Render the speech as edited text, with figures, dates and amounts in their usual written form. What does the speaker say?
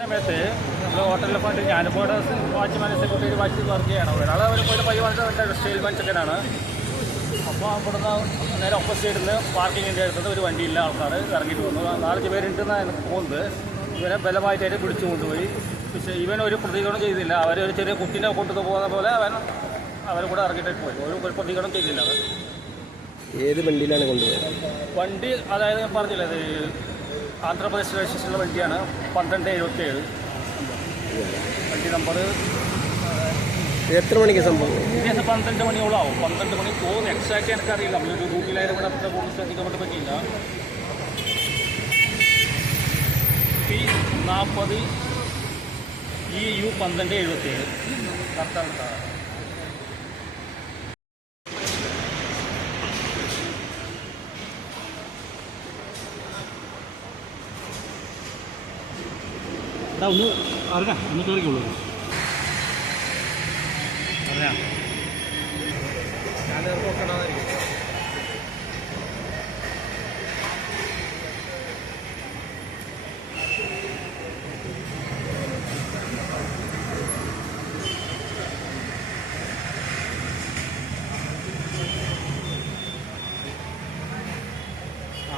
സമയത്ത് നമ്മൾ ഹോട്ടലിൽ പോയിട്ട് ഞാനിപ്പോൾ വാച്ച്മാൻ സെക്യൂരിറ്റി വാച്ച് വർക്ക് ചെയ്യണം. ഒരാൾ അവർ പോയിട്ട് പരിപാടി സ്റ്റേൽമാൻ ചെക്കനാണ്. അപ്പോൾ അവിടുന്ന് നേരെ ഓപ്പോസിറ്റ് നിന്ന് പാർക്കിങ്ങിൻ്റെ അടുത്തത് ഒരു വണ്ടിയില്ല, ആൾക്കാർ ഇറങ്ങിയിട്ട് വന്നു. 4 പേരുണ്ടെന്നാണ് എനിക്ക് പോകുന്നത്. ഇവനെ ബലമായിട്ടായിട്ട് പിടിച്ചു കൊണ്ടുപോയി. പക്ഷേ ഇവൻ ഒരു പ്രതികരണം ചെയ്തില്ല. ഒരു ചെറിയ കുട്ടീനെ കൊണ്ടുപോകുന്ന പോലെ അവരെ കൂടെ ഇറങ്ങിയിട്ട് പോയി. ഒരു പ്രതികരണം ചെയ്തില്ല. അവർ ഏത് വണ്ടിയിലാണ് കൊണ്ടുപോയത്? വണ്ടി അതായത് ഞാൻ പറഞ്ഞില്ല, ഇത് ആന്ധ്രാപ്രദേശ് രജിസ്ട്രേഷനുള്ള വണ്ടിയാണ്. 1277 വണ്ടി നമ്പർ. എത്ര മണിക്ക് സംഭവം? 12 മണിയോളം ആവും. 12 മണി തോന്നുന്നു. എക്സാക്റ്റ് എനിക്കറിയില്ല. നമ്മളൊരു റൂട്ടിലായാലും കൂടെ അത്ര കൂടുതൽ ശ്രദ്ധിക്കാൻ പറ്റിയില്ല. P40 EU 1277 കറക്റ്റാണ്. ഒന്ന് അറിയാം, ഒന്ന് കയറിക്കുള്ളൂ. അറിയാം ഞാൻ നോക്കണമായിരിക്കും. ആ